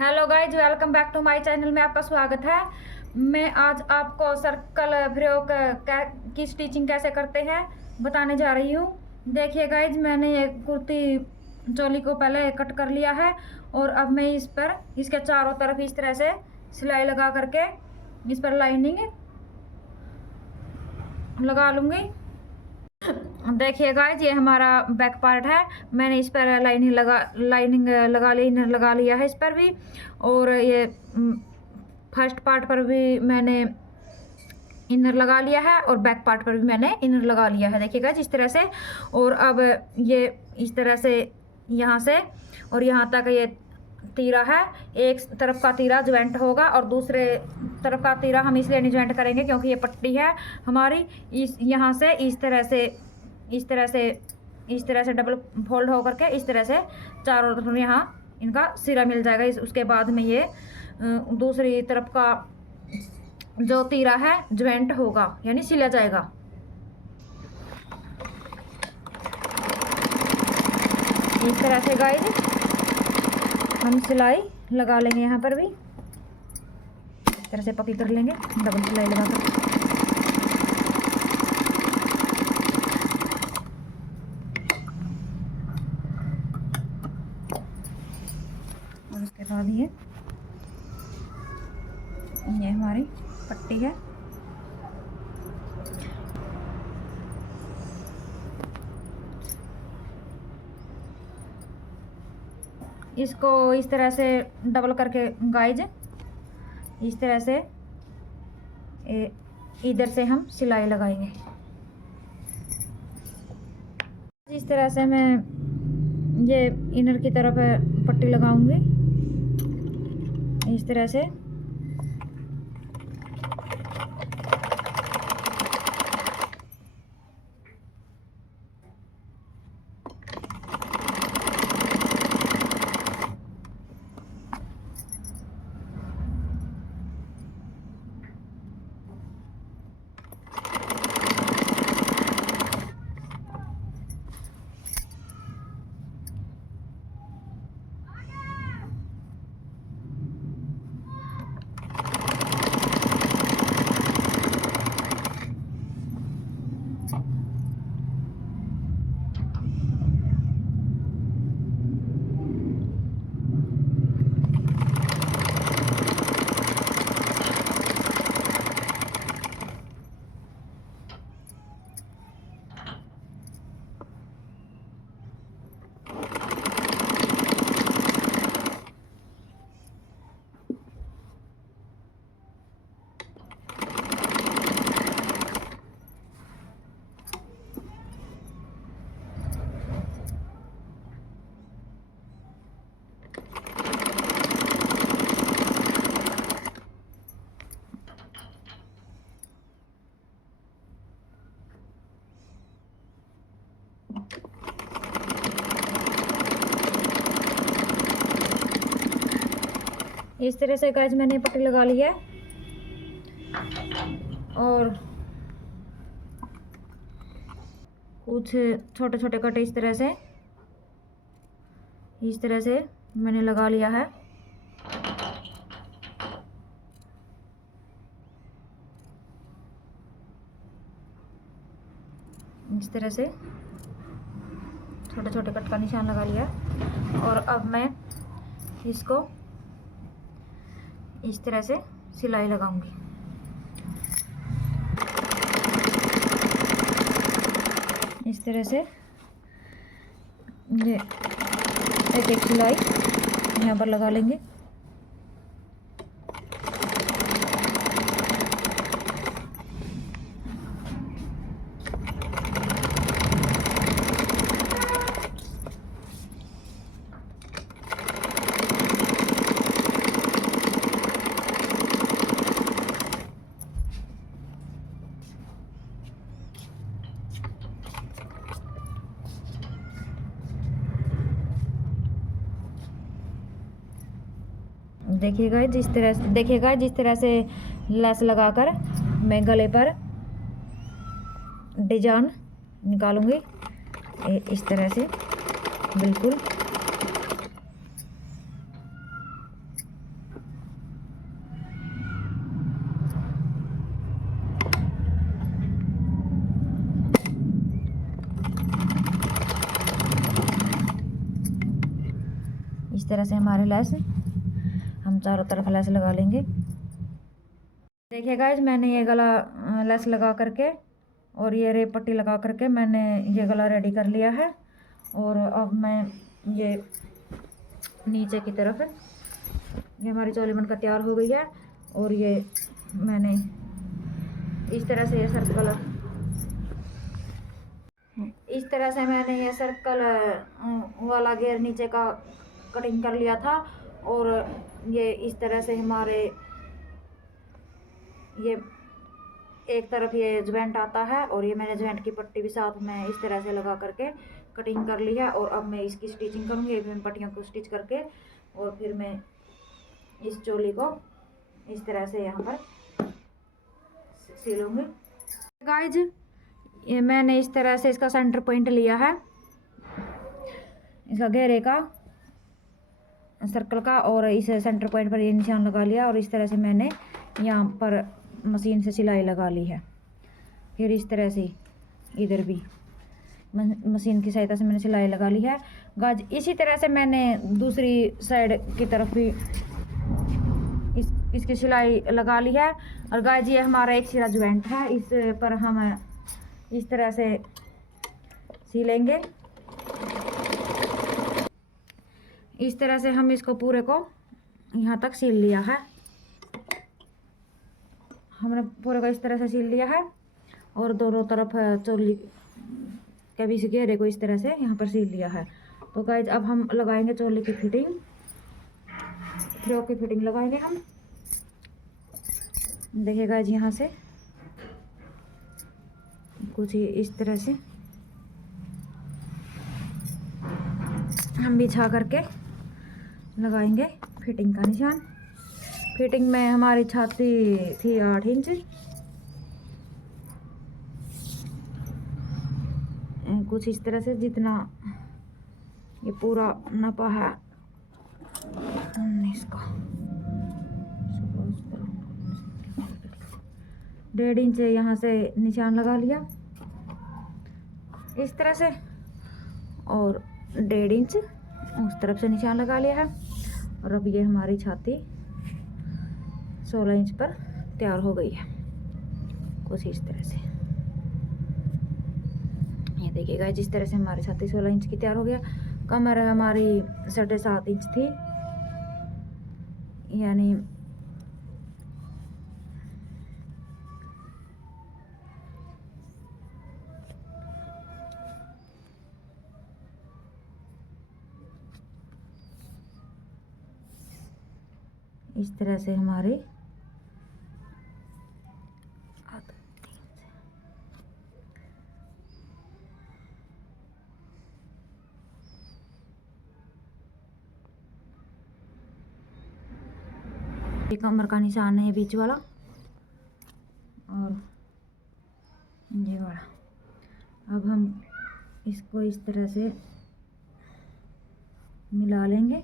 Hello guys, welcome back to my channel में आपका स्वागत है। मैं आज आपको सर्कल फ्रॉक की स्टिचिंग कैसे करते हैं बताने जा रही हूँ। देखिए गाइज, मैंने ये कुर्ती चोली को पहले कट कर लिया है और अब मैं इस पर इसके चारों तरफ इस तरह से सिलाई लगा करके इस पर लाइनिंग लगा लूँगी। देखिए गाइज, ये हमारा बैक पार्ट है। मैंने इस पर लाइनिंग लगा लिया है इस पर भी, और ये फर्स्ट पार्ट पर भी मैंने इनर लगा लिया है और बैक पार्ट पर भी मैंने इनर लगा लिया है। देखिए गाइज इस तरह से। और अब ये इस तरह से यहाँ से और यहाँ तक ये तीरा है। एक तरफ का तीरा ज्वाइंट होगा और दूसरे तरफ का तीरा हम इसलिए नहीं ज्वाइंट करेंगे क्योंकि ये पट्टी है हमारी। इस यहाँ से इस तरह से डबल फोल्ड होकर के इस तरह से चारों तरफ यहाँ इनका सिरा मिल जाएगा। उसके बाद में ये दूसरी तरफ का जो तीरा है ज्वाइंट होगा, यानी सिला जाएगा। इस तरह से गाइस हम सिलाई लगा लेंगे। यहाँ पर भी इस तरह से पक्की कर लेंगे, डबल सिलाई लगा कर। और उसके बाद ये हमारी पट्टी है। इसको इस तरह से डबल करके गाइज इस तरह से इधर से हम सिलाई लगाएंगे। इस तरह से मैं ये इनर की तरफ पट्टी लगाऊंगी इस तरह से। इस तरह से गाइस मैंने पट्टी लगा ली है और कुछ छोटे छोटे कट इस तरह से मैंने लगा लिया है। इस तरह से छोटे छोटे कट का निशान लगा लिया और अब मैं इसको इस तरह से सिलाई लगाऊंगी। इस तरह से ये एक एक सिलाई यहाँ पर लगा लेंगे। देखिएगा जिस तरह से लेस लगाकर मैं गले पर डिजाइन निकालूंगी इस तरह से बिल्कुल। तरह से हमारे लेस, हम चारों तरफ लेस लगा लेंगे। देखिए गाइज, मैंने ये गला लेस लगा करके और ये रेप पट्टी लगा करके मैंने ये गला रेडी कर लिया है। और अब मैं ये नीचे की तरफ, ये हमारी चोली बनकर तैयार हो गई है। और ये मैंने इस तरह से ये सर्कल, इस तरह से मैंने ये सर्कल वाला घेर नीचे का कटिंग कर लिया था। और ये इस तरह से हमारे ये एक तरफ ये ज्वाइंट आता है और ये मैंने ज्वाइंट की पट्टी भी साथ में इस तरह से लगा करके कटिंग कर ली है। और अब मैं इसकी स्टिचिंग करूँगी, इन पट्टियों को स्टिच करके और फिर मैं इस चोली को इस तरह से यहाँ पर सिलूँगी। गाइज, ये मैंने इस तरह से इसका सेंटर पॉइंट लिया है, इसका घेरे का सर्कल का, और इस सेंटर पॉइंट पर ये निशान लगा लिया। और इस तरह से मैंने यहाँ पर मशीन से सिलाई लगा ली है। फिर इस तरह से इधर भी मशीन की सहायता से मैंने सिलाई लगा ली है। गाज, इसी तरह से मैंने दूसरी साइड की तरफ भी इसकी सिलाई लगा ली है। और गाज, ये हमारा एक सिरा ज्वाइंट है, इस पर हम इस तरह से सिलेंगे। इस तरह से हम इसको पूरे को यहाँ तक सिल लिया है, हमने पूरे को इस तरह से सिल लिया है। और दोनों तरफ चोली के भी घेरे को इस तरह से यहाँ पर सिल लिया है। तो गाइज, अब हम लगाएंगे चोली की फिटिंग, फ्रॉक की फिटिंग लगाएंगे हम। देखिए गाइज, यहाँ से कुछ इस तरह से हम बिछा करके लगाएंगे फिटिंग का निशान। फिटिंग में हमारी छाती थी 8 इंच, कुछ इस तरह से जितना ये पूरा नापा है 19 का, 1.5 इंच यहाँ से निशान लगा लिया इस तरह से, और 1.5 इंच उस तरफ से निशान लगा लिया है। और अब ये हमारी छाती 16 इंच पर तैयार हो गई है, कुछ इस तरह से। ये देखिएगा, जिस तरह से हमारी छाती 16 इंच की तैयार हो गया। कमर हमारी 7.5 इंच थी, यानी इस तरह से हमारे कमर का निशान है बीच वाला और ये वाला। अब हम इसको इस तरह से मिला लेंगे।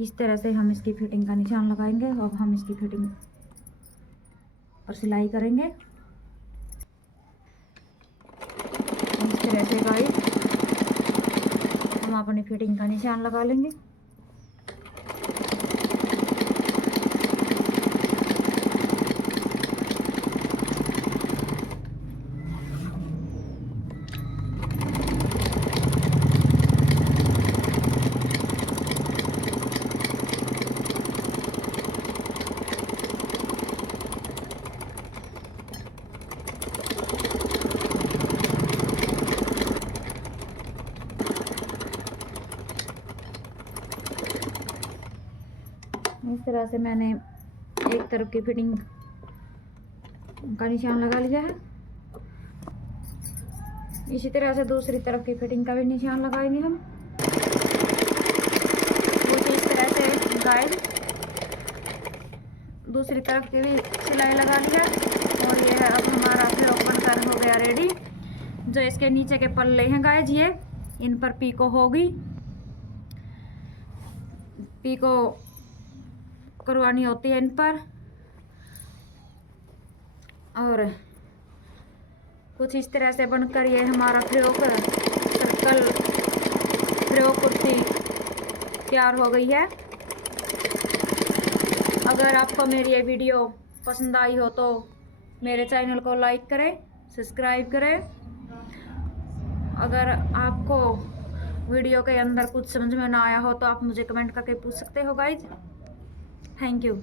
इस तरह से हम इसकी फिटिंग का निशान लगाएंगे। अब हम इसकी फिटिंग पर सिलाई करेंगे इस तरह से। गाइस, हम अपनी फिटिंग का निशान लगा लेंगे। इस तरह से मैंने एक तरफ की फिटिंग का निशान लगा लिया है। इसी तरह से दूसरी तरफ की फिटिंग का भी निशान लगाएंगे हम। कुछ इस तरह से गाइस, दूसरी तरफ की भी सिलाई लगा ली है। और ये है अब हमारा फ्रॉक बनकर हो गया रेडी। जो इसके नीचे के पल्ले हैं गाइस, ये इन पर पीको होगी, पीको करवानी होती है इन पर। और कुछ इस तरह से बनकर ये हमारा फ्रॉक सर्कल फ्रॉक कुर्ती तैयार हो गई है। अगर आपको मेरी ये वीडियो पसंद आई हो तो मेरे चैनल को लाइक करें, सब्सक्राइब करें। अगर आपको वीडियो के अंदर कुछ समझ में ना आया हो तो आप मुझे कमेंट करके पूछ सकते हो गाइज। Thank you.